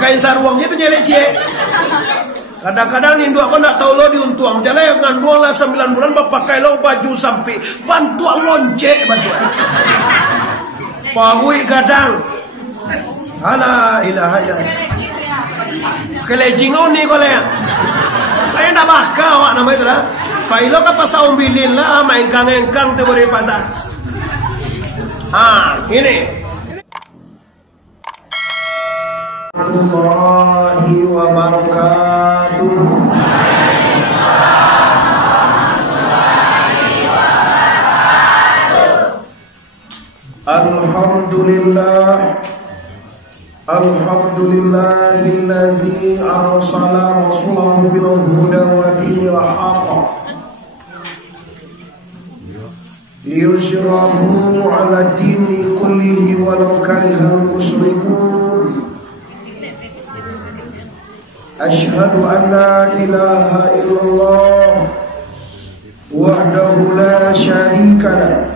Kain sarungnya itu nyelek cie. Kadang-kadang induk aku nak tahu lo diuntuang jalan ngan dua lah 9 bulan pakai lo baju sampai bantuan lonce bantuan. Pawui kadang. Ala ilaha illallah. Kelejing ni kau le. Ayah nak bakal awak nama itu lah. Pailo ka pasal umbilin lah main engkang tu boleh pasal. Ini. Warahmatullahi wabarakatuh. Alhamdulillah. Alhamdulillahillazi arsala rasulahu bil huda wa dinil haqq liyushrahu ala dini kullihi walau karihal musyrikun. Ashhadu an la ilaha illallah wahdahu la syarika lah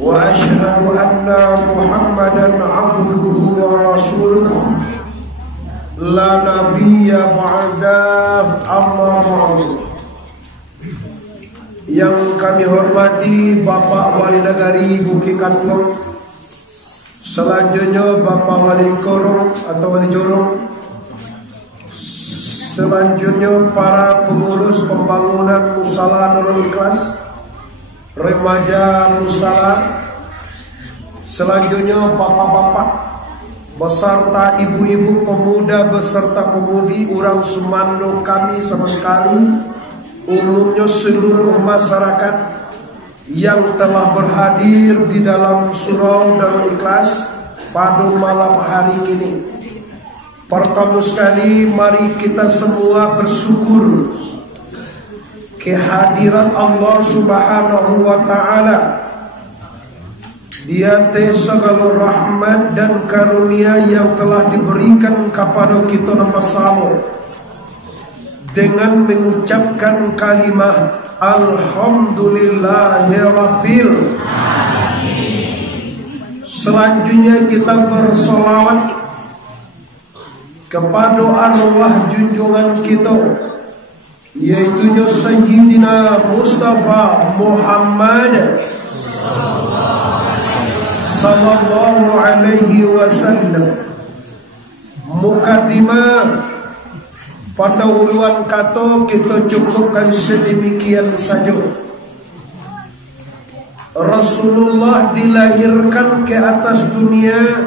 wa ashhadu anna Muhammadan abduhu wa rasuluh la nabiyya ba'dah amma ba'du. Yang kami hormati Bapak Wali Negari Bukit Kantong, selanjutnya Bapak Wali Korong atau Wali Jorong, selanjutnya para pengurus pembangunan Musala Nurul Ikhlas, remaja Musala, selanjutnya bapak-bapak beserta ibu-ibu, pemuda beserta pemudi, orang Sumando kami sama sekali, umumnya seluruh masyarakat yang telah berhadir di dalam surau dan ikhlas pada malam hari ini. Pertama sekali mari kita semua bersyukur kehadiran Allah Subhanahu wa taala. Dia segala rahmat dan karunia yang telah diberikan kepada kita bersama dengan mengucapkan kalimat Alhamdulillahirabbil alamin. Selanjutnya kita bersolawat kepada arwah junjungan kita, yaitu Sayyidina Mustafa Muhammad sallallahu alaihi wasallam. Mukaddimah pada uluan kata kita cukupkan sedemikian saja. Rasulullah dilahirkan ke atas dunia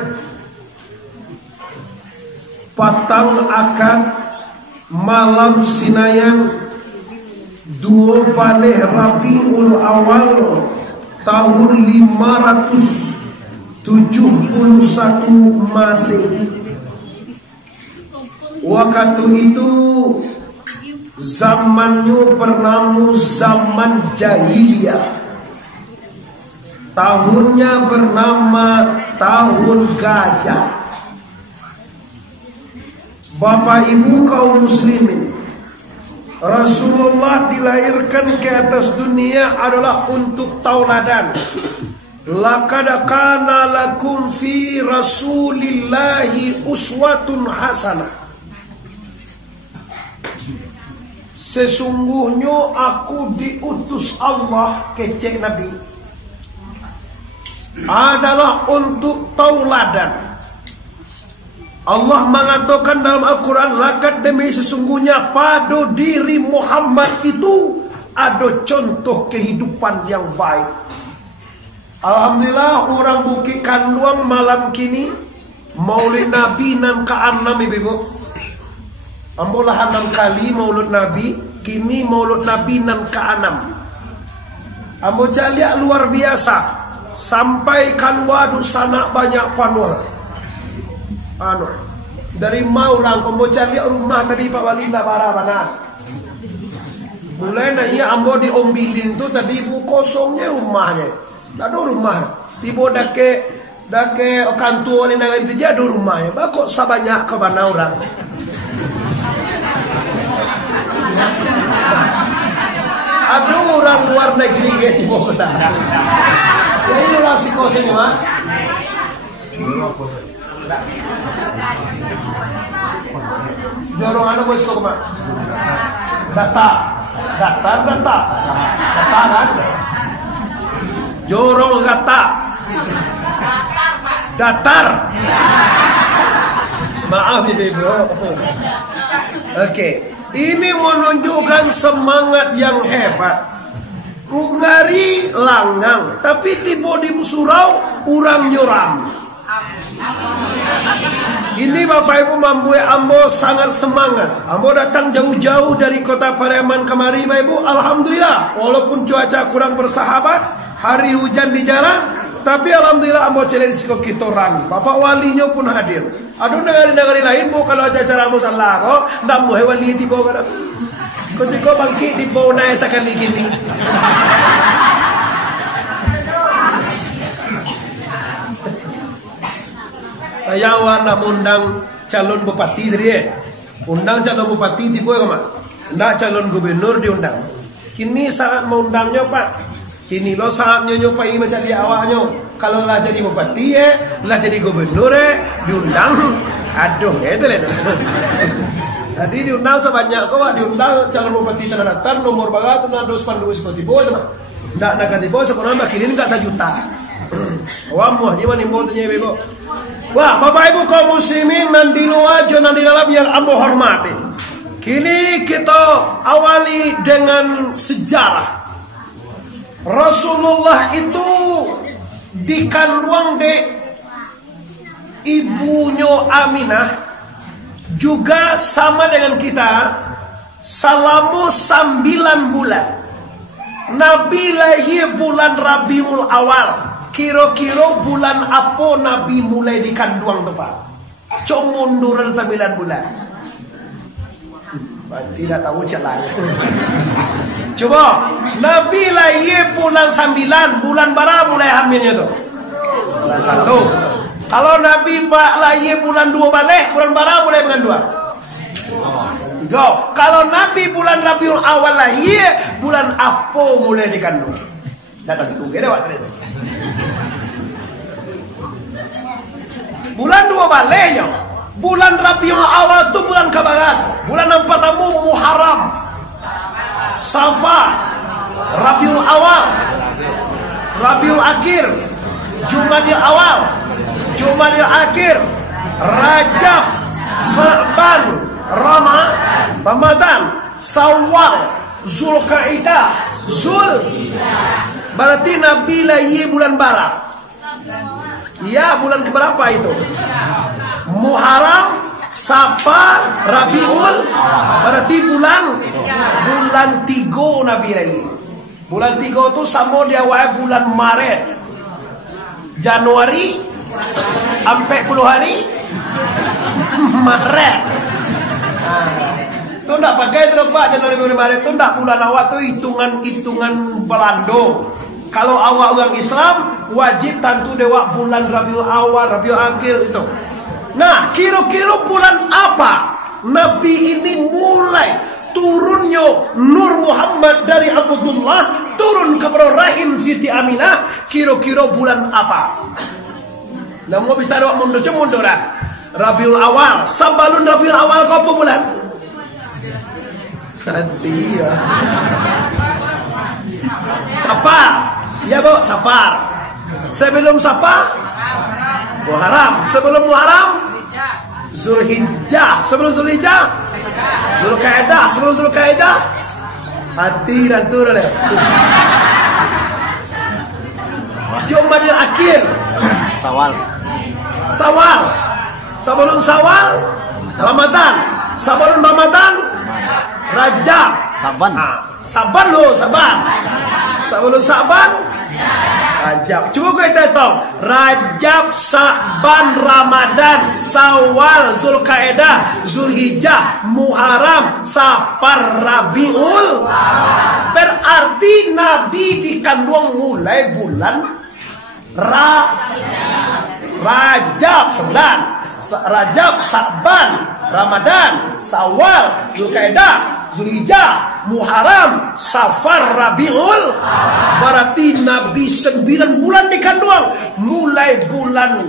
patang akad malam sinayang 2 baleh Rabiul Awal tahun 571 Masehi. Waktu itu zamannya bernama zaman jahiliyah. Tahunnya bernama tahun gajah. Bapak Ibu kaum muslimin, Rasulullah dilahirkan ke atas dunia adalah untuk tauladan. Laqad kana lakum fi Rasulillahi uswatun hasanah. Sesungguhnya aku diutus Allah, kecek Nabi, adalah untuk tauladan. Allah mengatakan dalam Al-Quran, laqad demi sesungguhnya pada diri Muhammad itu ada contoh kehidupan yang baik. Alhamdulillah orang Bukit Kanduang malam kini Maulid Nabi 6 ke-6 ibu. Ambolah 6 kali Maulid Nabi, kini Maulid Nabi 6 ke-6. Ambo jaliak luar biasa. Sampai Kanwadu sana banyak panuh. Dari Maurang Ambo jaliak rumah tadi Pak Wali Labara mana. Mulai nanya ambo diombilin tu tadi bu kosongnya rumahnya. Ada rumah. Tiba dake kantu oleh nangari itu ada rumahnya. Bakok sabanyak ke mana orang. Ada orang luar negeri ke tiba kota. Jadi orang si kosong mah. mana bos kok mak? Datar kan? Jorong gata. Datar. Maaf ibu. Oke, ini menunjukkan semangat yang hebat. Ngari langang, tapi tiba di surau urang nyuram. Ini Bapak Ibu mampu ambo sangat semangat. Ambo datang jauh-jauh dari kota Pariaman kemari Bapak Ibu. Alhamdulillah, walaupun cuaca kurang bersahabat, hari hujan di jalan, tapi alhamdulillah ambo cele di siko Kitorangi. Bapak walinya pun hadir. Aduh negari-negari lain bu kalau acara ambo salah kok, ndak mau wali tiba kada. Kau bangkit di bawah naik sekali gini. Saya nak undang calon bupati dari undang calon bupati di bawah kemana? Ndak calon gubernur diundang. Kini saat mau undangnya Pak. Kini lo saatnya nyoba ini mencari awalnya. Kalau lah jadi bupati lah jadi gubernur diundang. Aduh itu lah. Jadi diundang sebanyak kau diundang calon bupati tanah datar nomor bagat na 200 seperti bawah teman. Ndak nak di bawah sekolah makin enggak 1 juta. Wamuh di mana imbo tanya bego. Wah, Bapak Ibu kaum muslimin dan di luar dan di dalam yang ambo hormati. Kini kita awali dengan sejarah. Rasulullah itu dikandung de ibunya Aminah juga sama dengan kita selama 9 bulan. Nabi lahir bulan Rabiul Awal. Kira-kira bulan apa Nabi mulai dikandung tuh Pak? Cuma munduran 9 bulan. Tidak tahu celah. Coba Nabi lahir bulan 9, bulan berapa mulai hamilnya tuh? Bulan 1. Kalau Nabi Pak lahir bulan 2 balik, bulan berapa mulai bulan 2? 3. Kalau Nabi bulan Rabiul Awal lahir, bulan apa mulai dikandung? Datang itu, gede waktu itu. Bulan 2 baliknya. Bulan Rabiul Awal itu bulan kebarat. Bulan yang pertama Muharram, Safar, Rabiul Awal, Rabiul Akhir, Jumadil Awal, Jumadil Akhir, Rajab, Sa'ban, Ramadan, Syawal, Zulkaidah, berarti Nabi lahir bulan barat. Ya, bulan keberapa itu? Muharram, Safar, Rabiul, berarti bulan 3 Nabi lahir. Bulan 3 itu sama dia bulan Maret, Januari, sampai 10 hari Maret. Itu enggak pakai itu Pak, Januari Maret itu enggak bulan awal itu hitungan Belanda. Kalau awal orang Islam wajib tentu dewa bulan Rabiul Awal, Rabiul Akhir itu. Nah, kira-kira bulan apa Nabi ini mulai turunnya Nur Muhammad dari Abdullah turun kepada rahim Siti Aminah? Kira-kira bulan apa? Nah, mau bisa doa munduran. Rabiul Awal. Sebelum Rabiul Awal kau apa bulan? Nanti ya. Safar. Ya Bu, Safar. Sebelum Safar Muharram. Sebelum Muharram Zulhijjah. Sebelum Zulhijjah Zulkaidah. Sebelum Zulkaidah hati dan turun. Jumadil Akhir. Sawal. Sebelum Sawal Ramadan. Sebelum Ramadan Rajab. Saban lo, Saban. Sebelum Saban Rajab. Coba kita tahu Rajab, Saban, Ramadan, Syawal, Zulkaidah, Zulhijjah, Muharram, Safar, Rabiul. Berarti Nabi dikandung mulai bulan Rajab 9. Rajab, Saban, Ramadan, Syawal, Zulkaidah, Zulhijjah, Muharram, Safar, Rabiul. Berarti Nabi 9 bulan dikandung. Mulai bulan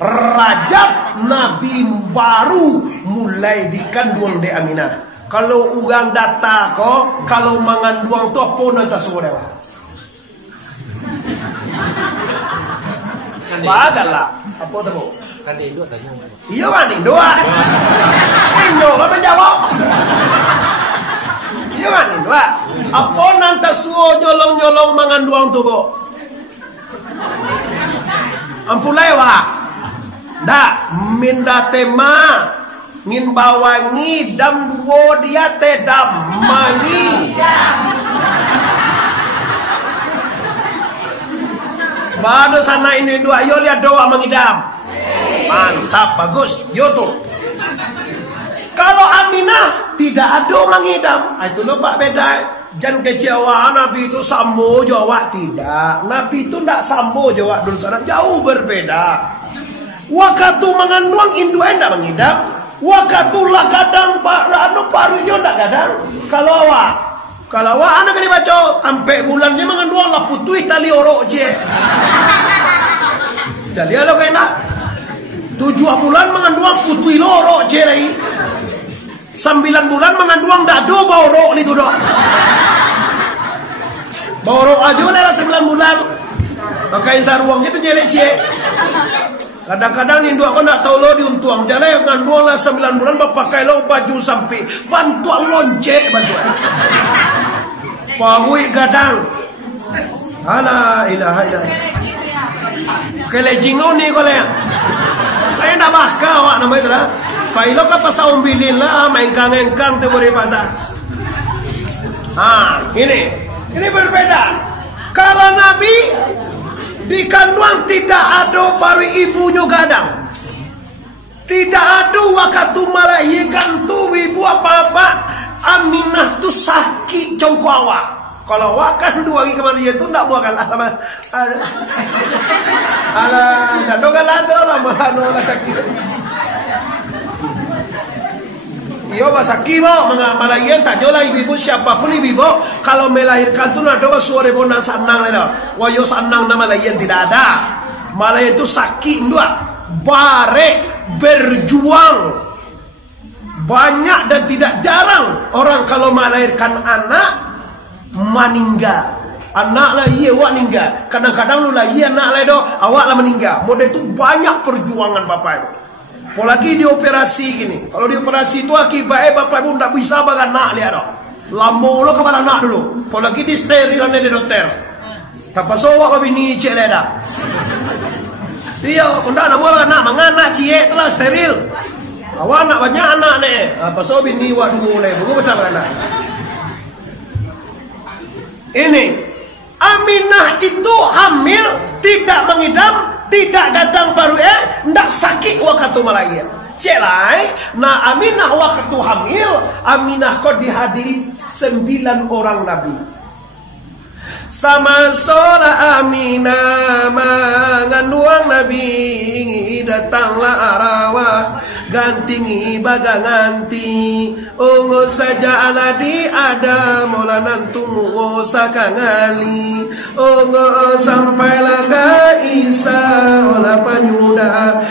Rajab Nabi baru mulai dikandung de Aminah. Kalau urang data ko, kalau manganduang tu apa nanti suruh dewa. Bagalah, apa tu bu? Iya kan dua. Indo apa jawab? Iya kan dua. Apa nanti suruh nyolong manganduang tu bu? Ampun lewat. Dak minda tema ngin bawangi dam duo dia te dam mangi. Bado sana ini dua yo lihat doa mengidam. Mantap bagus yo tuh. Kalau Aminah tidak ada mengidam. Itu lo Pak beda. Jangan kecewa Nabi itu sambo Jawa tidak. Nabi itu tidak sambo Jawa dulu sana jauh berbeda. Waktu mengandung induk endak mengidam. Waktu lah kadang pak anu paru yo ndak kadang. Kalau awak anak kali baca sampai bulannya mengandung lah putui tali orok je. Jadi lo kena 7 bulan mengandung putui lorok je rai. 9 bulan mengandung ndak do baorok itu dok. Baorok aja lah 9 bulan. Makain saruang itu jelek je. Kadang-kadang induk aku nak tahu lo diuntuang. Jangan ngandung lah 9 bulan pakai lo baju sampai bantuan loncek bantuan. Pawui gadang. Ala ilaha illallah. Kelejingon ni kau le. Kaya nak bakal awak nama itu lah. Pailo ka pasal umbilin lah main kang-engkang tu boleh pasal. Ini berbeda. Kalau Nabi di kandungan tidak ada pari ibunya gadang. Tidak ada waktu melahirkan tu ibu apa-apa. Aminah tu sakit congkok awak. Kalau awak kan 2 hari kemarin tu tak buat kalah sama. Alah, tak ada kalah tu lah malah sakit. Iyo sakit bo, malayan tak jola ibu siapapun ibu kalau melahirkan tu ada suara bonang sanang lah. Wayo sanang nama malayan tidak ada. Malayan itu sakit dua. Bare berjuang. Banyak dan tidak jarang orang kalau melahirkan anak meninggal. Anak lah iya awak meninggal. Kadang-kadang lu lah iya anak lah do awak lah meninggal. Model itu banyak perjuangan bapak itu. Apalagi di operasi gini. Kalau di operasi itu akibatnya bapak ibu tidak bisa bagai anak lihat do. Lambo lo kepada anak dulu. Apalagi di steril di dokter. Tapi soal kau bini cek leda. Iya, unda nak buat anak menganak cie telah steril. Awak nak banyak anak ni. Apa so bini wak dulu le, buku besar anak. Ini Aminah itu hamil, tidak mengidam, tidak datang paru ndak sakit waktu melahir. Celai, nah Aminah waktu hamil, Aminah kau dihadiri 9 orang Nabi. Sama sola Aminah mengandung Nabi datanglah arawah ganti baga nganti ungu saja aladi ada mola nantung saka ngali ungu sampai laga Isa ola panyuda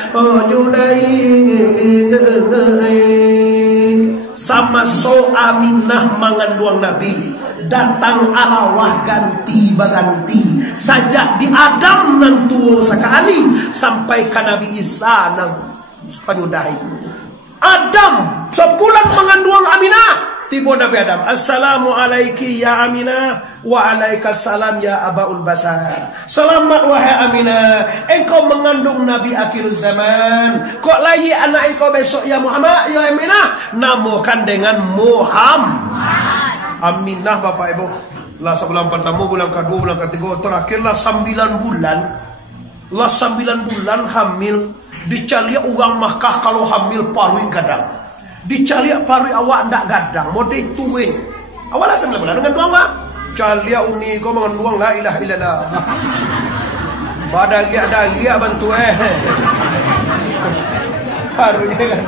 sama so Aminah mengandung Nabi datang arawah ganti baganti sajak di Adam nantu sekali sampai ke Nabi Isa nang panyudahi Adam sebulan mengandung Aminah tiba Nabi Adam assalamu alaiki ya Aminah wa alaikassalam ya abaul basar selamat wahai Aminah engkau mengandung Nabi akhir zaman kok lagi anak engkau besok ya Muhammad ya Aminah namakan dengan Muhammad. Aminah bapak ibu lah sebulan pertama bulan kedua bulan ketiga terakhirlah 9 bulan lah 9 bulan hamil dicalia orang Makkah kalau hamil parui gadang dicalia parui awak ndak gadang mode tuwe awak lah 9 bulan dengan doang calia uni kau mengandung la ilaha illallah badagia bantu parui gadang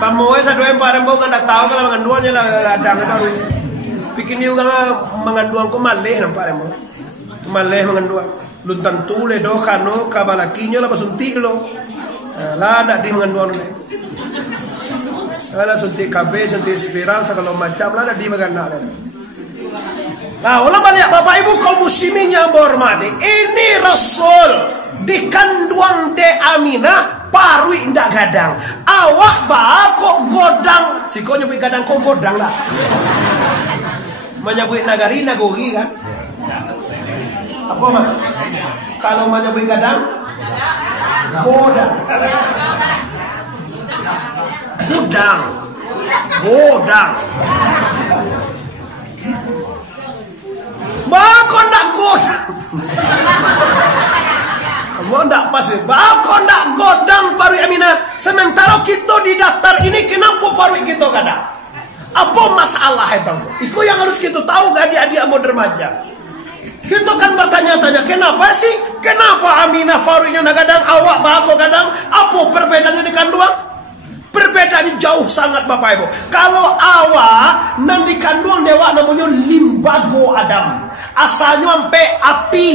Samoe sa doem parang bo ndak tahu kalau mengandungnya lah gadang baru. Bikin juga mengandung ko malih nang parang mo. maleh mengandua luntan tule do kano kabalakinya lah pasunti lo lah nak di mengandua le lah suntik KB suntik spiral segala macam lah di magana le. Nah, ulah banyak Bapak Ibu kaum muslimin yang berhormati. Ini Rasul di kanduang de Aminah parui ndak gadang. Awak ba kok godang. Si kau nyebut gadang kok godang lah. Menyebut nagari nagori kan? Apa mah? Kalau menyebut gadang godang. Godang. Godang. Bako ndak godang. Kamu ndak pas. Bako ndak godang parui Aminah. Sementara kita di daftar ini kenapa parui kita kadang? Apa masalah itu? Itu yang harus kita tahu adik-adik mau remaja. Kita kan bertanya-tanya kenapa sih? Kenapa Aminah paruinya nagadang, awak bako gadang? Apa perbedaannya di kanduang? Perbedaannya jauh sangat Bapak Ibu. Kalau awak nan di kanduang dewa namanya limbago Adam. Asalnya sampai api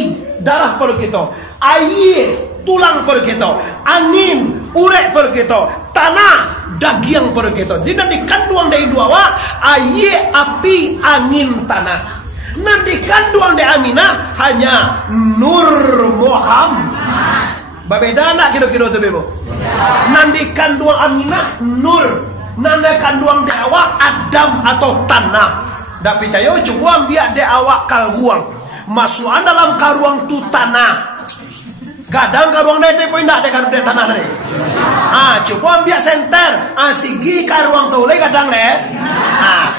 darah perut kita, air tulang perut kita, angin urek perut kita, tanah daging perut kita. Jadi nanti kanduang dari dua wa air api angin tanah. Nanti kanduang dari Aminah hanya Nur Muhammad. Berbeda nak kira-kira tu bebo. Nanti kanduang Aminah Nur, nanti kanduang dari awak Adam atau tanah. Dah percaya coba biar dia awak karuang. Masuk dalam karuang tu tanah. Kadang karuang dia tu pun tak ada karuang dia tanah ni. Coba biar senter. Sigi karuang tu le kadang le.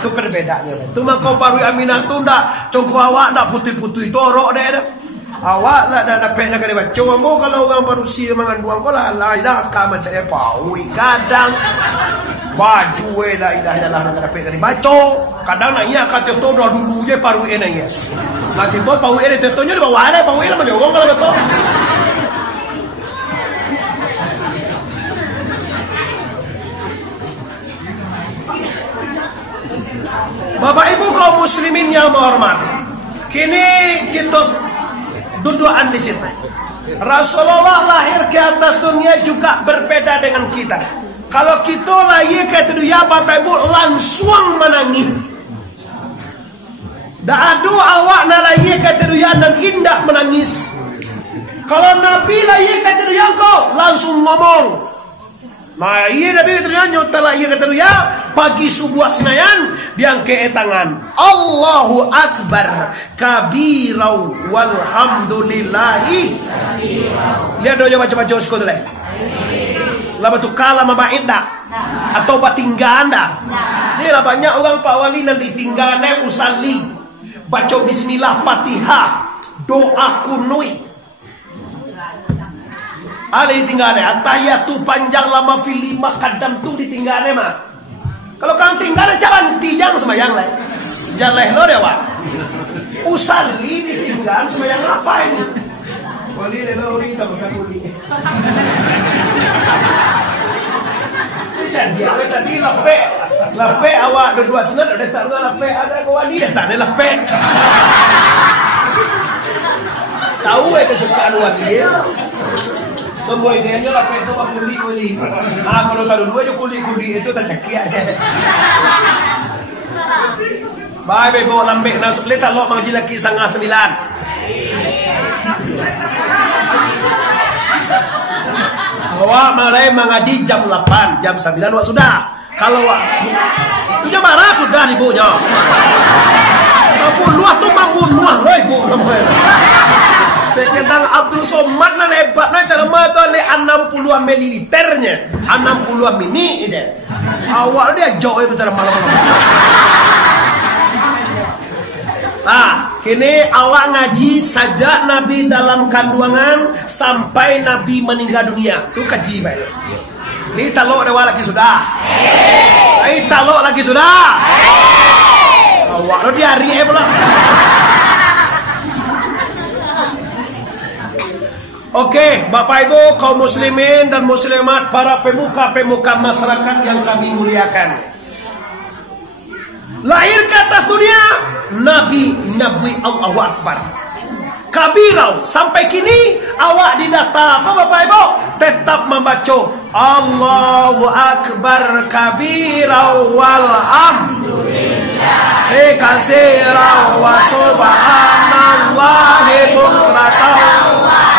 Tu perbedaannya. Tu mah kau parui Aminah tu ndak congko awak ndak putih-putih torok dia. Awak lah dah dapat nak dia baca. Ambo kalau orang manusia mengandung kau lah lah ka macam parui kadang. Baju la ilaha illallah nak dapat dari baca. Kadang nak iya kata tu dah dulu je paru ena ya. Nanti buat paru ena tentunya di bawah ada paru ena menyogong kalau betul. Bapak Ibu kaum muslimin yang menghormati. Kini kita dudukan di situ. Rasulullah lahir ke atas dunia juga berbeda dengan kita. Kalau kita lahir ke dunia Bapak Ibu langsung menangis. Dah ada awak nak lahir ke dunia dan indah menangis. Kalau Nabi lahir ke dunia kau langsung ngomong. Nah, iya Nabi ke dunia nyata lahir ke dunia pagi subuh senayan diangkat tangan. Allahu Akbar kabirau walhamdulillahi. Lihat doa baca-baca sekolah deh. Lama tu kala mabait dah atau batinggaan dah. Ni lah banyak orang Pak Wali nanti tinggalan usalli baca bismillah Fatihah doa kunui. Ali tinggalan atayat tu panjang lama filima kadam tu ditinggalan mah. Kalau kang tinggalan jalan tijang semayang lah. Jalan lo dewa. Usalli ditinggalan semayang apa ini? Wali lelo ring tak bukan wali. Jadi awak tadi lape awak dua senat ada sarung lape ada wali dah tak ada lape. Tahu kesukaan wali ya. Membuat dia lape itu kuli. Kalau tahu dua je kuli itu tak cakia. Bye bebo lambe nak letak lok mang laki sangat 9. Awak mulai mengaji jam 8, jam 9 awak sudah. Kalau awak tu marah sudah ibunya. Mampu luah tu mampu luah loh ibu namanya. Sekedang Abdul Somad nan hebatnya cara mata le 60 mililiternya, 60 mini aja. Awak dia jauh bicara malam-malam. Kini awak ngaji saja Nabi dalam kandungan sampai Nabi meninggal dunia. Itu kaji baik. Ini talok dewa lagi sudah. Ini talok lagi sudah. Awak lo di hari pula. Oke, Bapak Ibu kaum muslimin dan muslimat, para pemuka-pemuka masyarakat yang kami muliakan. Lahir ke atas dunia Nabi Allahu Akbar. kabirau. Sampai kini awak didata apa Bapak Ibu? Tetap membaca Allahu Akbar kabirau walhamdulillah kasirau wa subhanallahi bukratan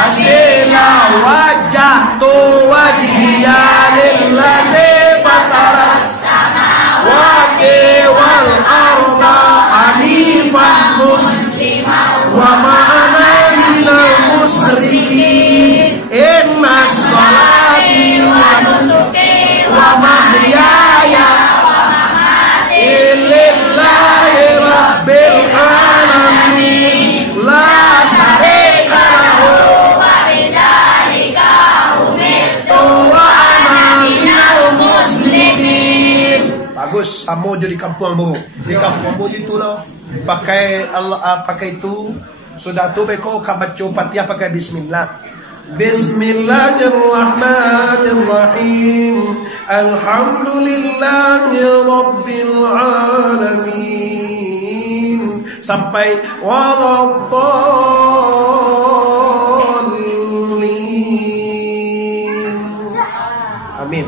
asila wajjahtu wajhiya lillazi fataras samawati wal arda hanifan musliman wa ma'ana minal musyrikin inna sholati wa nusuki wa mahyaya wa mamati lillahi rabbil alamin la syarika lahu wa bidzalika umirtu wa ana minal muslimin. Bagus, samo jadi kampung bu. Di kampung bu itu loh. Pakai Allah, pakai itu sudah tu beko kabaco Fatihah pakai bismillah. Bismillahirrahmanirrahim. Alhamdulillahi rabbil alamin. Sampai waladdallin. Amin.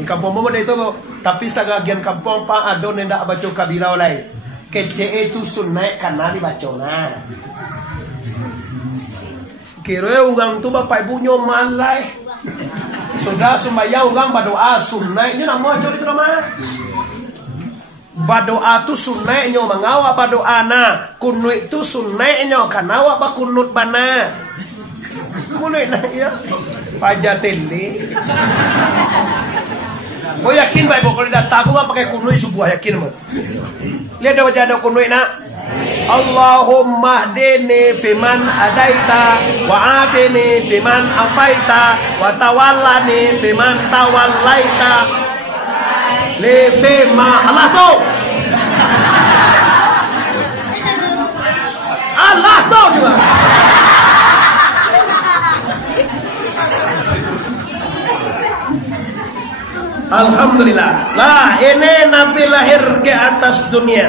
Di kampung mo itu, tapi setengah kampung pa adon ndak baca kabira oleh. Kece itu sunnah karena dibaca nah. Kira orang tu Bapak Ibu nyo malai. Sudah sembahyang orang berdoa sunnah nyo nak mau itu nama. Berdoa tu sunnah nyo mengawa berdoa na. Kunut itu sunnah nyo karena wa kunut bana. Kunut na ya. Pajateli. Kau yakin Bapak Ibu kalau datang aku pakai kunut subuh yakin mo. Lihat ada wajah ada kunut nak. Allahumma hdini fiman hadaita wa afini fiman afaita wa tawallani fiman tawallaita li fima Allah tu Allah tu juga. Alhamdulillah. Lah ini Nabi lahir ke atas dunia.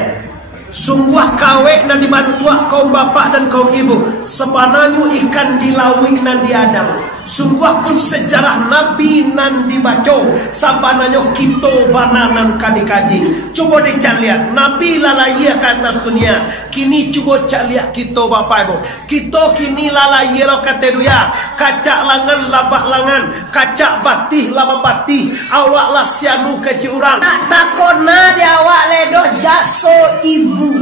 Sungguh kawek dan dibantu kaum bapak dan kaum ibu. Sebenarnya ikan di lawing dan di Adam. Sungguh pun sejarah Nabi nan dibaca. Sebenarnya kita bananan kadikaji. Coba dicak lihat Nabi lalaya ke atas dunia. Kini coba cak lihat kita bapak ibu. Kita kini lalaya lo kata duya. Kacak langan labak langan. Kacak batih labak batih. Awak lah sianu kecil orang. Takona di awak ledoh jaso ibu.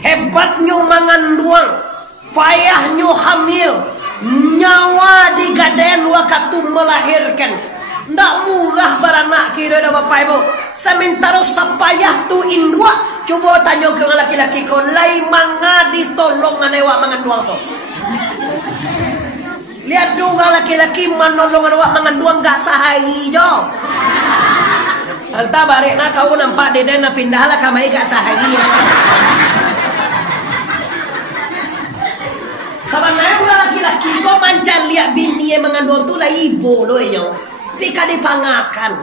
Hebatnya mangan duang, payahnya hamil, nyawa digaden waktu melahirkan. Ndak murah beranak kira dah Bapak Ibu. Sementara sapayah tu indua. Coba tanya ke laki-laki kau lai manga ditolong anewak mangan duang tu. Lihat dong laki-laki manolong anewak mangan duang gak sehari jo. Entah balik nak kau nampak dede nak pindah lah kamai gak sehari. Sebenarnya laki-laki kau mancan lihat bini yang mengandung tu lah ibu loh yo. Pika dipangakan.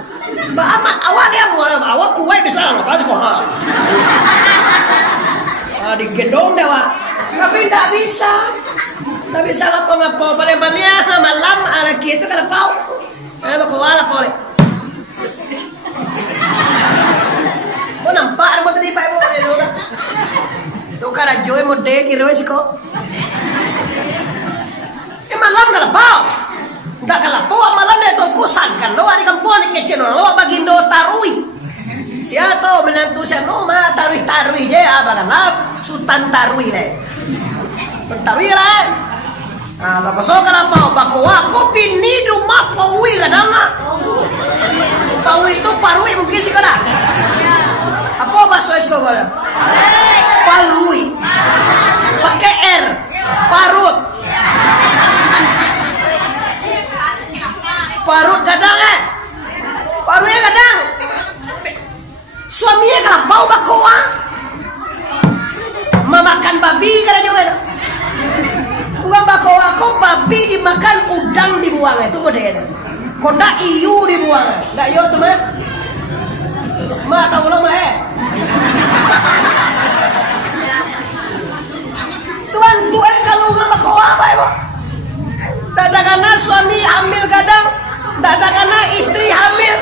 Ba amat awal ya muara awak kuai bisa lah kasih kau ha. Digendong dah wak. Tapi tak bisa. Tak bisa ngapa-ngapa. Pada-pada malam laki itu kalau pau. Kau wala boleh. Kau nampak ada motor di Pak Ibu ni dulu. Tu kan ajoy mode kira sih kau. Malam kalau pau. Tak kalau pau malam dia tu kusan kan. Lo ada kampung ni kecil lo bagindo tarui. Siapa menantu saya no mah tarui je abang lah sultan tarui le. Tarui lah. Ah, lepas so kalau pau bakwa kopi ni rumah paui kadang ah. Paui itu parui mungkin sih kadang. Apa bahasa Islam kau? Parui. Pakai R. Parut. Parut kadang Parunya kadang. Suaminya kalau bau bakoa. Memakan babi kadang juga. Bukan bakoa kok babi dimakan udang dibuang itu model. Kok ndak iu dibuang. Ndak yo tuh mah. Ma tahu lo mah. Tuh bantu kalau nggak mau apa ibu? Dadakana suami hamil kadang, dadakana istri hamil,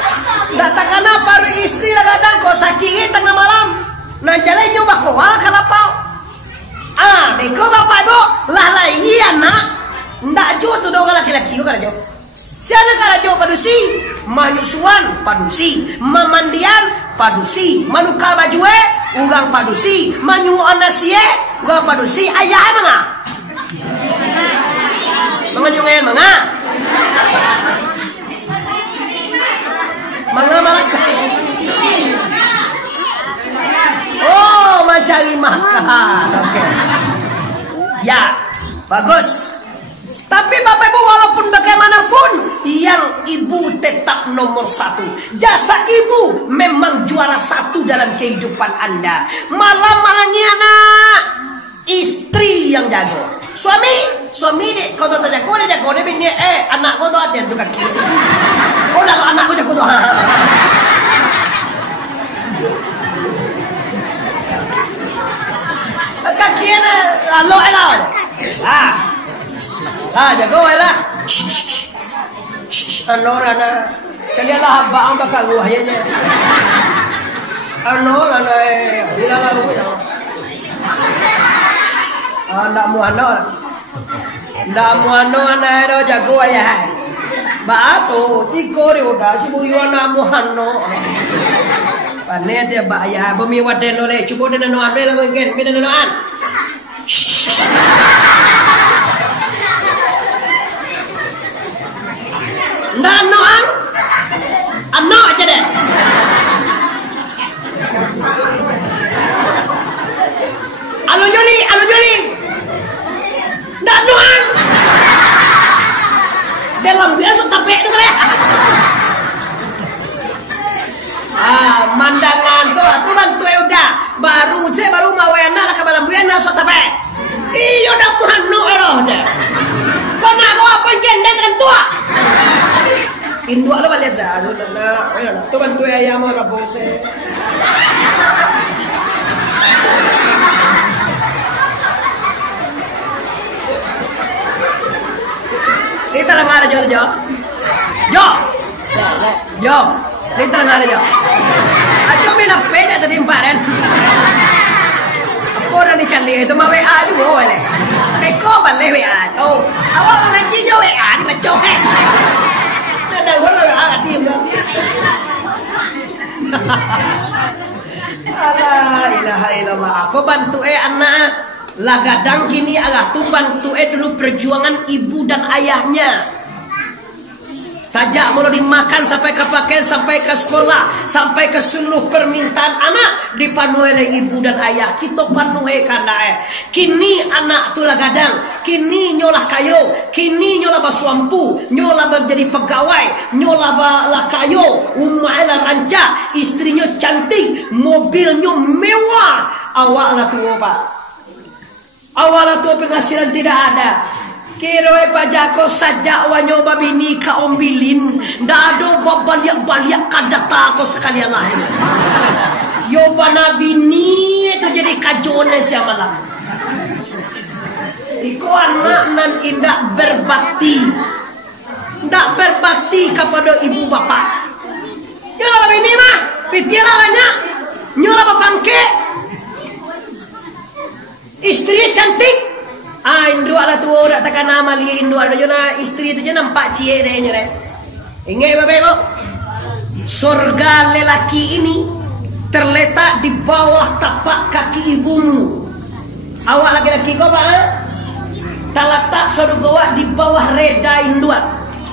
dadakana baru istri kadang kok sakit tengah malam. Nah jalan nyoba kowa kenapa? Beko bapak ibu lah iya nak, ndak jo tu dong laki-laki juga jo. Siapa kalau jo padusi, manyusuan padusi, memandian padusi, manuka bajue, ugang padusi, manyu onasie, ugang padusi, ayah manga. Menganyungan manga. Manga malaka. Oh, mencari makan. Oke. Ya, bagus. Tapi Bapak Ibu walaupun bagaimanapun yang ibu tetap nomor satu. Jasa ibu memang juara satu dalam kehidupan Anda. Malam malangnya anak, istri yang jago. Suami dek kau tak jago dia bini anak kau tu ada tu kaki. Kau lah anak kau jago tu. Kaki ni lalu jago lah. Rana kalian lah abang bakal guahnya. Rana hilang lah. Ndak muano anak itu jago ya. Batu iko dia udah si buyu anak muano. Panen dia bahaya. Bumi waden oleh cuba dia noan bela mungkin bela noan. Ndak noan, ano aja deh. Alo Juli. Ndak noan. Dalam biasa tapek tu kali. Mandangan tu aku bantu udah. Baru mau enak lah ke malam bulan nak so tapek. Iyo dah muhanu eroh je. Kau nak kau apa gendeng dengan tua? Indua lo balik dah. Tu bantu ayam orang bose. Ni terang ada jo. Ni terang ada jo. Ajo mina peja tadi emparen. Apa orang dicari itu mau WA juga boleh. Beko balik WA. Oh, awak ngaji jo WA di macam ni. Ada orang WA tim dah. La ilaha illallah. Aku bantu anak. Lagadang kini agak tu bantu dulu perjuangan ibu dan ayahnya. Sajak mulai dimakan sampai ke pakaian, sampai ke sekolah, sampai ke seluruh permintaan anak dipanuhi oleh ibu dan ayah. Kita panuhi karena kini anak tu lagadang, kini nyolah kayu, kini nyolah basuampu, nyolah menjadi pegawai, nyolah lah kayu, umailah rancak, istrinya cantik, mobilnya mewah. Awak lah tu pak. Awal tu penghasilan tidak ada. Kiroi pajako saja wanyoba bini ka ombilin. Dado babaliak-baliak kadata ko sekalian lain. Yobana bini itu jadi kajone siapa malam. Iko anak nan indak berbakti. Ndak berbakti kepada ibu bapa. Nyola bini mah, pitilah banyak. Nyola bapangke. Istri cantik. Indua lah tu orang takkan nama lihat indua ada jona istri tu jona nampak cie deh nyere. Ingat bapak ibu, surga lelaki ini terletak di bawah tapak kaki ibumu. Awak laki-laki kau apa? Terletak surga di bawah reda indua.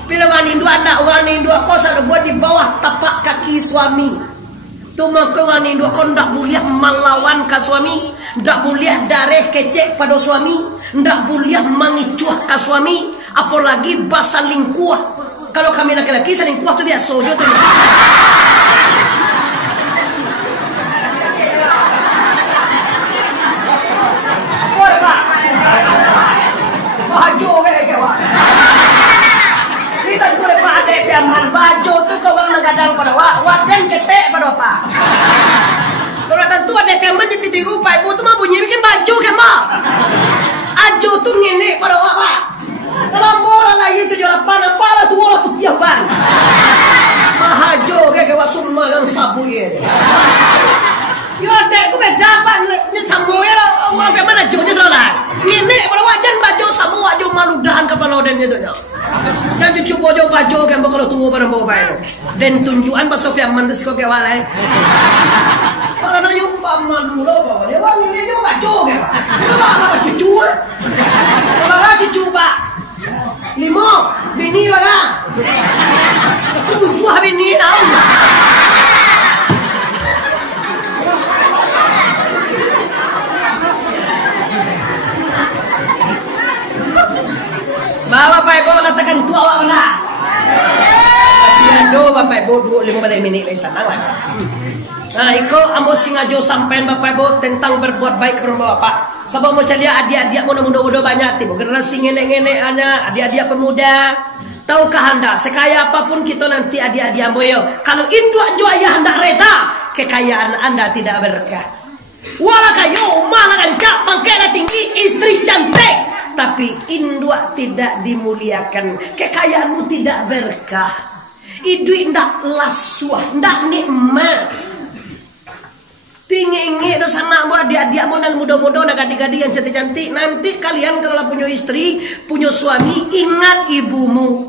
Pilih indua anda orang indua kau surga di bawah tapak kaki suami. Tu maka indua kau ndak boleh melawan ke suami, ndak boleh dareh kecek pada suami, ndak boleh mengicuh ke suami, apalagi bahasa lingkuh. Kalau kami laki-laki selingkuh tu biasa je tu. Apa pak? Baju ke awak? Kita tu lepas ada piaman baju tu kau orang kadang pada wak dan cetek pada apa? Kalau tentu ada kemen jadi tiga upai, itu mah bunyi bikin baju kemah. Ajo tuh ngene pada apa? Dalam bola lagi itu jual apa lah tuh bola putih apa? Mahajo kayak wasum magang sabu ye. Yo dek ku beda apa ni sabu ya lah. Apa mana jonya salah? Ngene pada wajan baju sabu wajah maludahan kepala dan itu nya. Yang cucu bojo baju kan kalau tuh barang bawa itu. Dan tunjukan pasok yang mantus kau kewalai. Karena yung paman dulu bawa dia wang ini yung baju kan. Itu apa cucu? Kalau cucu pak. Limo, bini lah. Tujuh bini tau. Bawa Bapak Ibu letakkan tua awak mana? Kasihan do Bapak Ibu 25 menit lagi tenang lah. Nah, iko ambo singajo sampean Bapak Ibu tentang berbuat baik ke rumah Bapak. Sebab mau cari adik-adik muda-muda banyak tiba generasi ngene-ngene ana adik-adik pemuda. Tahukah Anda sekaya apapun kita nanti adik-adik ambo yo, kalau induk jo ayah hendak reda, kekayaan Anda tidak berkah. Walau kayo malah gancak pangkatnya tinggi, istri cantik, tapi induk tidak dimuliakan, kekayaanmu tidak berkah. Idui ndak lasuah, ndak nikmat. Tinggi dosa anak buat dia mau dan muda-muda dan gadis-gadis yang cantik-cantik. Nanti kalian kalau punya istri, punya suami, ingat ibumu.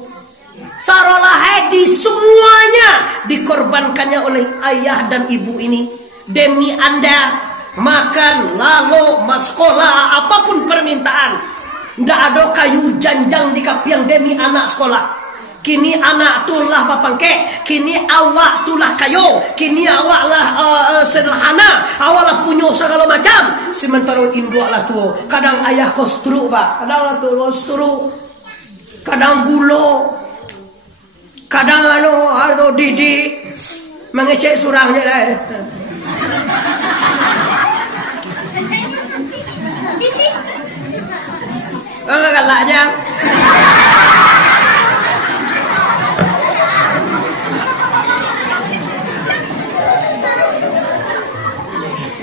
Sarolah di semuanya dikorbankannya oleh ayah dan ibu ini demi Anda. Makan, lalu, sekolah, apapun permintaan. Ndak ada kayu janjang di kapiang demi anak sekolah. Kini anak tulah papangke, kini awak tulah kayo, kini awak lah sederhana, awak lah punya segala macam. Sementara induk lah tu, kadang ayah kau struk pak, kadang lah tu struk, kadang gulo, kadang anu didik, mengecek surangnya lah. Enggak galaknya.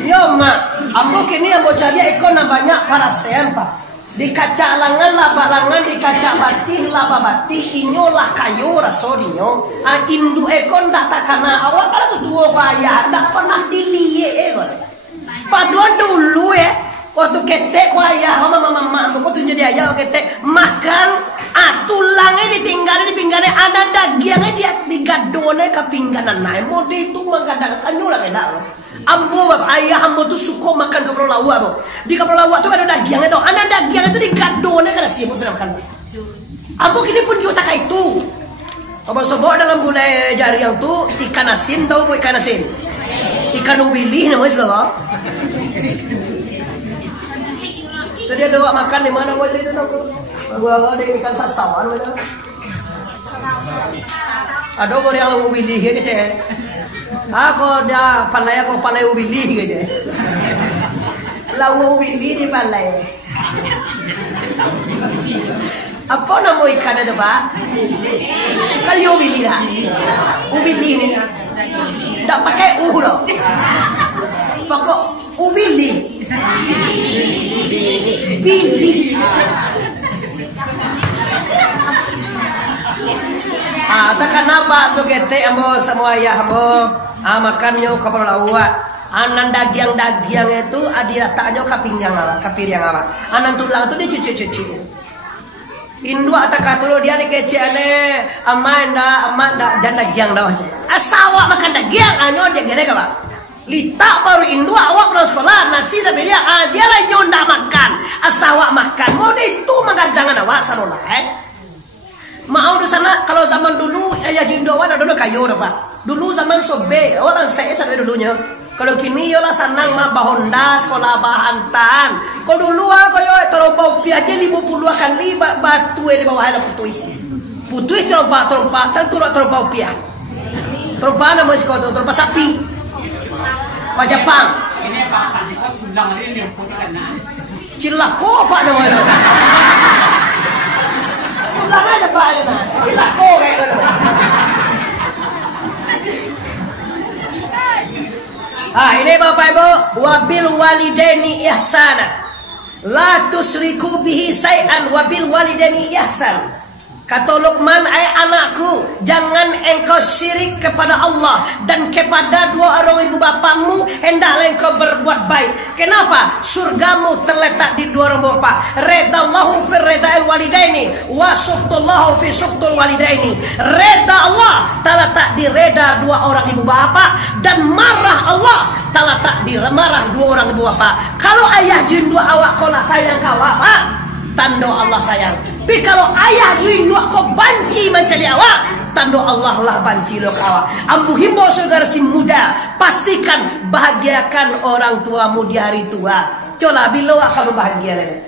Yo mak, ambo kini ambo cari ikon banyak para sempa. Di kaca langan lah di kaca batih lah batih inyo lah kayu rasodinyo. Indu ekon dak takana awak kalau tuh kaya dak pernah dilihat ekon. Padahal dulu waktu ketek kaya mama kok tuh jadi ayah ketek makan tulangnya ditinggal di pinggangnya ada dagingnya dia digadone ke pingganan naik mau itu menggadang tanyu lah kena. Ambo ayah ambo tuh suka makan kapal lawa bo. Di kapal lawa tuh ada dagingnya tuh. Ada dagingnya tuh digadone karena sih sudah makan. Ambo kini pun juta kayak itu. Abang sobo dalam gulai jari yang tuh ikan asin tahu bu ikan asin. Ikan ubili namanya segala. Tadi ada makan di mana gua cerita tahu. Gua ada ikan sasawan macam. Ada gua yang ubili gitu ya. Ako dah palay ubili gitu. Lawu ubili di palay. Apa nama ikan itu pak? Kali ubili dah. Ubili ni. Tak pakai loh. Pakai ubili. Bili. Kenapa tu kete ambo semua ayah ambo makannya kapal lawa. Anan daging itu dia taknya kapinggang apa, kapir yang apa. Anan tulang tu dicuci-cuci. Indu ataka tulo dia dikece ane amanda jan daging dah aja. Asawa makan daging anyo dia gede ka ba? Lita baru indu awak pulang sekolah nasi sampai dia lah nyonda makan. Asawa makan. Mau itu makan jangan awak sarola Mau di sana kalau zaman dulu ya jindowan ada kayu pak. Dulu zaman sobe orang saya sampai dulunya. Kalau kini yola sanang mah bahonda sekolah bahantan. Kalau dulu yo teropau piaje 50 kali batu di bawah ada putui. Putui teropau teropau pia. Teropau nama sekolah teropau sapi. Pak Jepang. Ini Pak Kasiko undang ini yang punya kan. Cilako Pak namanya. Ulang aja Pak ya. Cilako kayak gitu. Ini Bapak Ibu, wabil walidaini ihsana. La tusriku bihi syai'an wabil walidaini ihsan. Kata Luqman, anakku, jangan engkau syirik kepada Allah dan kepada dua orang ibu bapamu, hendaklah engkau berbuat baik. Kenapa? Surgamu terletak di dua orang bapak. Redallahu fi reda'il walidaini wa suqtullahu fi suqtul walidaini. Reda Allah terletak di reda dua orang ibu bapak, dan marah Allah terletak di marah dua orang ibu bapak. Kalau ayah jin dua awak kolah sayang kau apa? Tanda Allah sayang. Tapi kalau ayah juin luak kau banci mencari awak, tanda Allah lah banci luak awak. Ambu himbau saudara si muda, pastikan bahagiakan orang tuamu di hari tua. Coba bila awak kamu bahagia lele.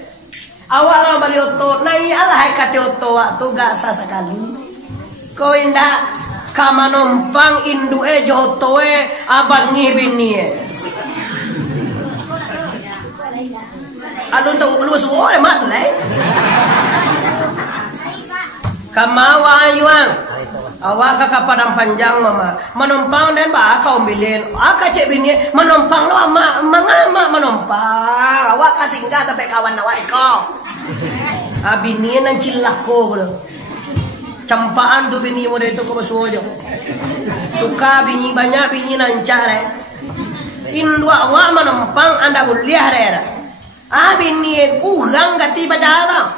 Awak lah bali oto, nai Allah hai kate oto waktu gak sah sekali. Kau indah kama nompang indu jotoe abang ngibini. Alun tahu belum suruh ada mak tu lah. Kamawa ayuang, awak kakak padang panjang mama, menompang dan bah kau bilin, akak cek bini menompang lo ama mangama menompang, awak kasih enggak tapi kawan awak kau. Bini nang cilako bro, campaan tu bini muda itu kau basuh je, tuka bini banyak bini nancar Indu awak menompang anda kuliah daerah. Bini urang gati baca tau.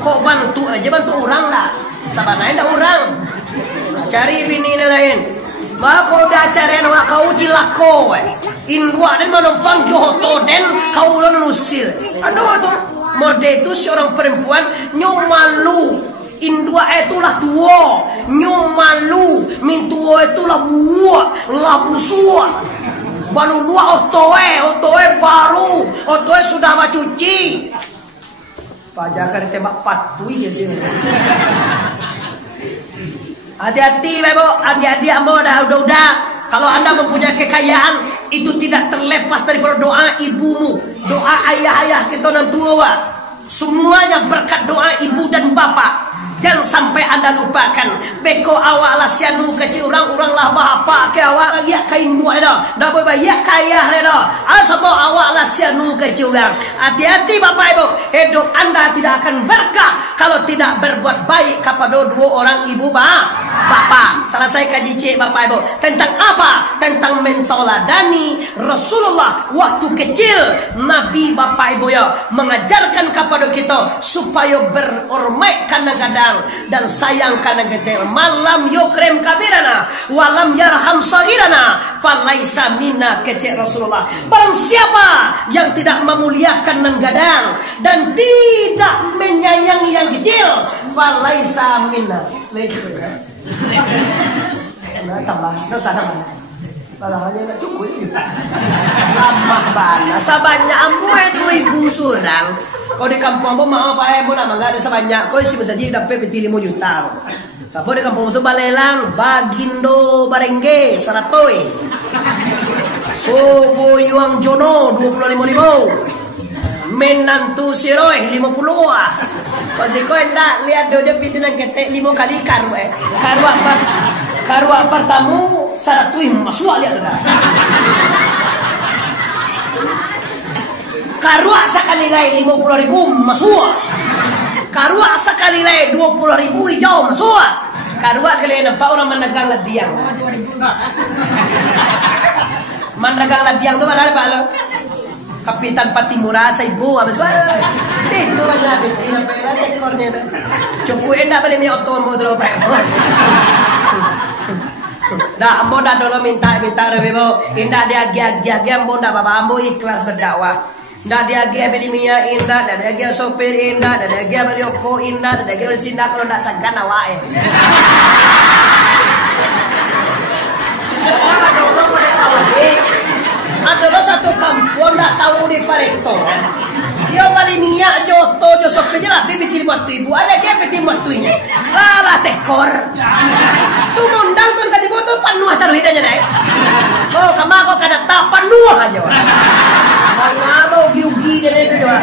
Kok bantu aja bantu orang lah. Sabananya ada orang. Cari bini lain. Bah kau dah cari anak kau cilako. Indua dan menumpang johoto dan kau lalu nusir. Aduh tu. Mode itu seorang perempuan nyomalu. Indua itulah dua. Nyomalu. Mintua itulah buah. Labusua. Baru dua otoe baru. Otoe sudah macuci. Pajakan tembak patui je. Hati-hati Ibu, adik-adik ambo udah. Kalau Anda mempunyai kekayaan, itu tidak terlepas daripada doa ibumu, doa ayah-ayah kita dan tua. Semuanya berkat doa ibu dan bapak. Jangan sampai Anda lupakan. Beko awak lah sianu kecil orang lah bapak ke awak ya kain buat dah. Dah boleh ya kaya dah. Asal awak lah sianu kecil orang. Hati-hati Bapak Ibu. Hidup Anda tidak akan berkah kalau tidak berbuat baik kepada dua orang ibu bapak. Selesai kaji cik Bapak Ibu. Tentang apa? Tentang mentoladani Rasulullah waktu kecil. Nabi Bapak Ibu ya mengajarkan kepada kita supaya berhormat kadang-kadang dan sayang karena kita malam yukrim kabirana walam yarham sahirana falaisa minna kecil Rasulullah. Barang siapa yang tidak memuliakan nenggadang dan tidak menyayangi yang kecil falaisa minna. Tambah dosa tambah. Balahnya nak cukup juga. Lama bana, sabanyak amboy 2.000 surang. Kau di kampung ambo mau apa mo nak mangga ada sabanyak. Kau isi saja dapat peti 5 juta. Sabo di kampung tu balelang, bagindo barengge 100. Sobo yuang jono 25.000. Menantu siroy 50. Pasti kau hendak lihat dia pintu nang ketek 5 kali karu Karu apa? Karu apartamu 100 masuk lihat tu dah. Karu sekali lagi 50.000 masuk. Karu sekali lagi 20.000 hijau masuk. Karu sekali nampak orang mendagang ladiang. Mendagang ladiang tu mana ada lo? Kapitan Patimura sa ibu habis wala. Dito wala dito na pera ekornya tu. Cukup enak balik ni oto mo dro pa. Dah ambo dah dulu minta rebo. Indah dia agi ambo dah bapa ambo ikhlas berdakwah. Dah dia agi beli minyak indah, dah dia agi sopir indah, dah dia agi beli oko indah, dah dia agi sindak kalau ndak segan awak Adalah satu kampung tak tahu di Pareto. Dia beli minyak joto sopir je lah. Dia bikin waktu ibu. Ada dia bikin waktunya. Alah tekor. Tu mundang tu kati boto penuh taruh hidanya naik. Oh kamu kau kada tak penuh aja. Mau giugi dan itu juga.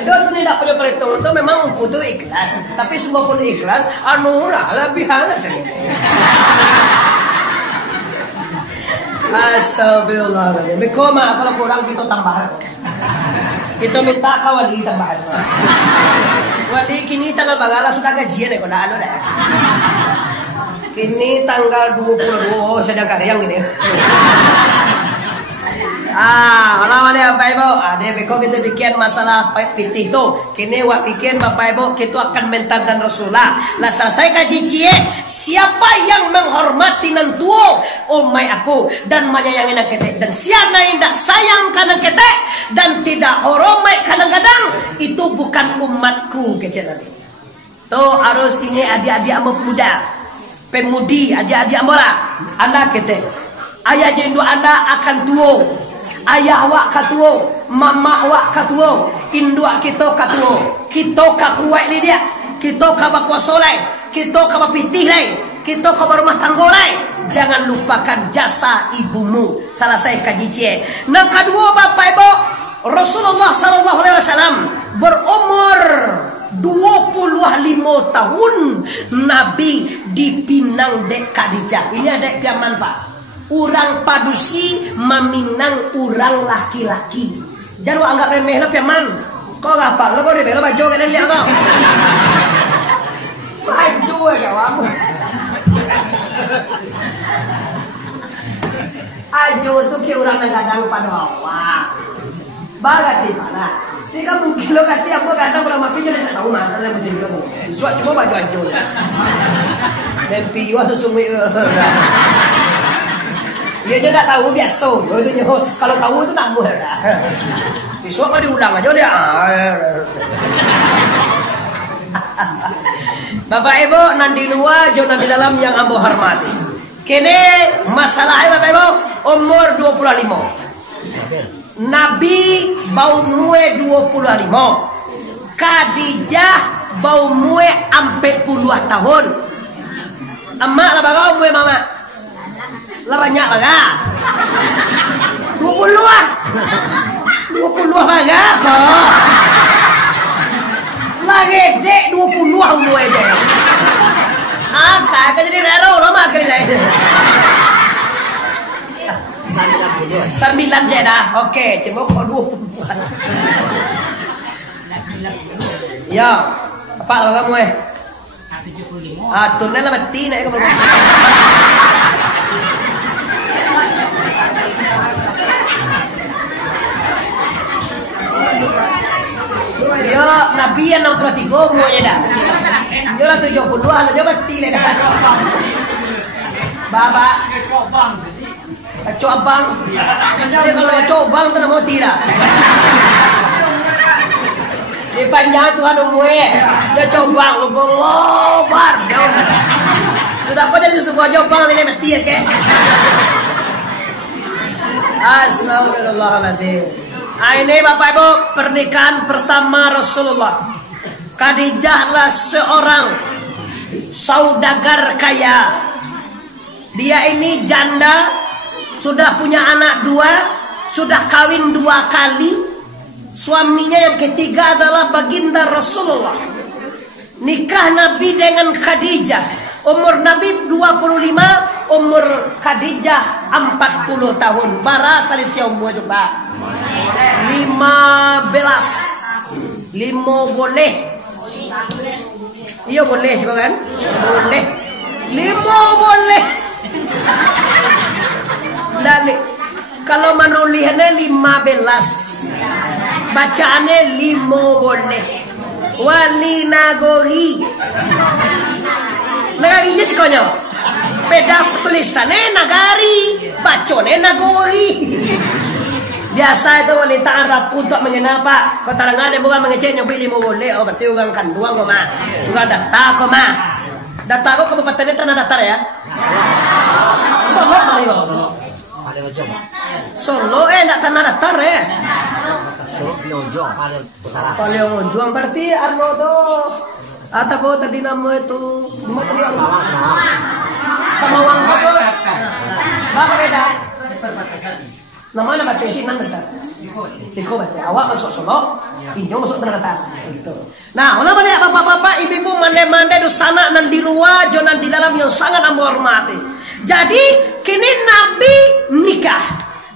Aduh tu ni tak punya Pareto. Tu memang aku tu ikhlas. Tapi semua pun ikhlas. Anu lah lebihan saja. Astagfirullahaladzim. Mikoma kalau kurang kita tambahan. Kita minta ke wali tambahan. Wali kini tanggal bagala sudah gajian ya, kena anu dah. Kini tanggal 22 sedang karyang gini. Wala apa ibu? Ada beko kita bikin masalah piti itu. Kini wak bikin bapak ibu kita akan mentang dan Rasulullah. Lah selesai kaji cie. Siapa yang menghormati nantuo umai aku dan menyayangi nak ketek dan siapa yang tak sayang kanang ketek dan tidak hormati kadang-kadang itu bukan umatku kecil nabi. Tuh harus ini adik-adik muda, pemudi, adik-adik amora, anak ketek. Ayah jendu anak akan tuo. Ayah wak katuo, mama wak katuo, induk kita katuo, kita kakuat dia, kita kabakuasolai, kita kabapitih lai, kita kabarumah tanggolai. Jangan lupakan jasa ibumu. Salah saya kaji cie. Nah kedua bapak ibu, Rasulullah Sallallahu Alaihi Wasallam berumur 25 tahun Nabi dipinang dek Khadijah. Ini ada yang manfaat. Urang padusi meminang urang laki-laki. Jangan lu anggap remeh lah piaman. Kau apa? Lo kau remeh lo baju kan lihat kau. Baju ya kawan. Ajo tu ke urang kadang pada awak. Bagati mana? Tiga mungkin lo kati apa kadang pernah makin jadi tak tahu mana lah macam itu. Suat cuma baju ajo. Dan piwa sesungguh. Ya je tak tahu biasa. Kalau tahu itu nak mudah dah. Besok kau diulang aja dia. Bapak Ibu nanti luar jo nanti dalam yang ambo hormati. Kene masalahnya Bapak Ibu umur 25. Nabi bau muwe 25. Khadijah bau muwe ampe puluhan tahun. Emak lah bagau muwe mama. Lah banyak baga. 20-an. 20 baga kok. Lagi dek 20 ulu aja. Kakak jadi rero lama sekali lain. 9 je dah. Okey, cuma kok 20-an. Ya, apa lah kamu eh? 75. Turun lah mati nak kamu. Yo, Nabi yang 63 semuanya dah. Yo lah 70 lah, yo mati lah dah. Baba. Cobang. Dia kalau cobang tu nak mati dah. Di panjang Tuhan umwe. Dia cobang lubang lobar. Sudah kau jadi sebuah cobang ini mati ya ke? Astagfirullahaladzim. Ini Bapak Ibu pernikahan pertama Rasulullah. Khadijah adalah seorang saudagar kaya. Dia ini janda, sudah punya anak 2, sudah kawin 2 kali. Suaminya yang ketiga adalah baginda Rasulullah. Nikah Nabi dengan Khadijah. Umur Nabi 25, umur Khadijah 40 tahun. Bara selisih umur itu Pak. 15. 5 boleh. Iya boleh juga kan? Boleh. 5 boleh. Dali. Kalau menulisnya 15. Bacaannya 5 boleh. Wali nagori. Nagarinya sih konyo. Beda tulisannya nagari, bacone nagori. Biasa itu wanita Arab untuk mengenal Pak. Kau tarangan dia bukan mengecek nyampe 5 boleh. Oh berarti bukan kanduang kau mah. Bukan data kau mah. Data kau kabupatennya tanah datar ya. Solo kali kau. Solo nak tanah datar ya. Paling ujung berarti Arno tuh. Atau kau tadi nama itu sama uang kau. Apa beda? Nama baca isi 6 besar. Siko baca awak masuk Solo, Injo masuk Tanah gitu. Nah, kenapa nih bapak-bapak, ibu-ibu, mande-mande di sana dan di luar, jonan di dalam yang sangat ambo hormati. Jadi kini Nabi nikah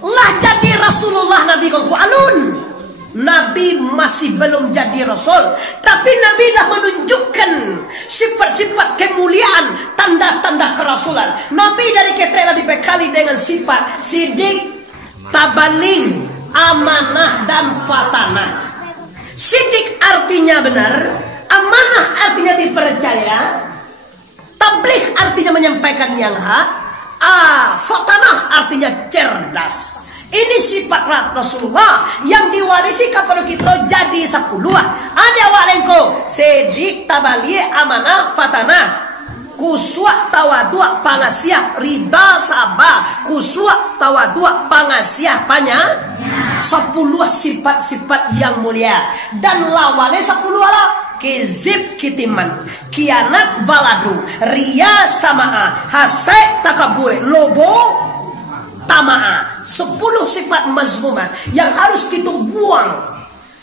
lah jadi Rasulullah. Nabi kongku alun. Nabi masih belum jadi Rasul, tapi Nabi lah menunjukkan sifat-sifat kemuliaan, tanda-tanda kerasulan. Nabi dari kita dibekali dengan sifat sidik, tabaling, amanah, dan fatanah. Sidik artinya benar, amanah artinya dipercaya, tabligh artinya menyampaikan yang hak, fatanah artinya cerdas. Ini sifat Rasulullah yang diwarisi kepada kita jadi 10. Ada walengko sedik, tabalie, amanah, fatanah, kuswa, tawaduk, pangasiah, rida, sabah, kuswa, tawaduk, pangasiah, panya 10 sifat-sifat yang mulia. Dan lawannya 10 lah. Kizib, kitiman, kianat, baladu, ria, samaa, hasad, takabur, lobo, tamaa. 10 sifat mazmumah yang harus kita buang.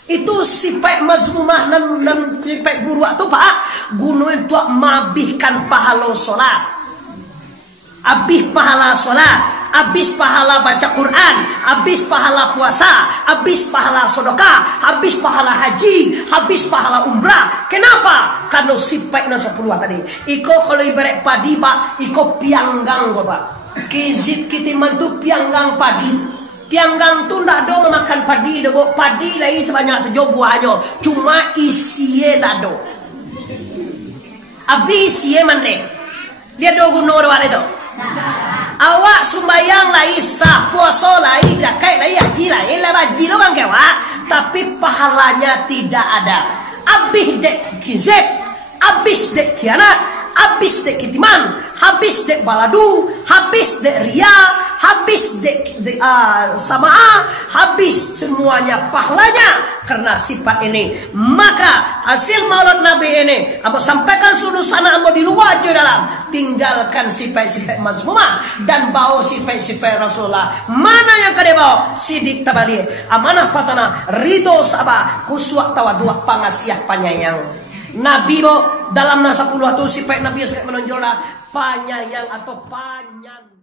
Itu sifat mazmumah dan sifat buruk itu Pak guna untuk mabihkan pahala solat, habis pahala solat, habis pahala baca Quran, habis pahala puasa, habis pahala sedekah, habis pahala haji, habis pahala umrah. Kenapa? Karena sifatnya 10 tadi. Iko kalau ibarat padi Pak, iko pianggang kok Pak. Kizit kitiman tu pianggang padi. Pianggang tu ndak ada memakan padi, debo padi lagi sebanyak 7 buahnya, cuma isiye dado. Abi isiye mande. Dia do gunor wale itu. Awak sumbayang lai sah, puasa lai, zakat lai, haji lai, haji lo bang kewa, tapi pahalanya tidak ada. Abis dek kizit, abis dek kianat, habis dek kitiman, habis dek baladu, habis dek ria, habis dek samaa, habis semuanya pahalanya karena sifat ini. Maka hasil maulid Nabi ini apa sampaikan sulusana apa di luar je dalam, tinggalkan sifat-sifat mazmumah dan bawa sifat-sifat Rasulullah. Mana yang kade bawa? Sidik, tabali, amanah, fatanah, ridho, sabah, kuswa, tawaduk, pangasiah, panyayang. Nabi dalam nasa puluh itu sifat Nabi yang menonjollah panyayang atau panjang.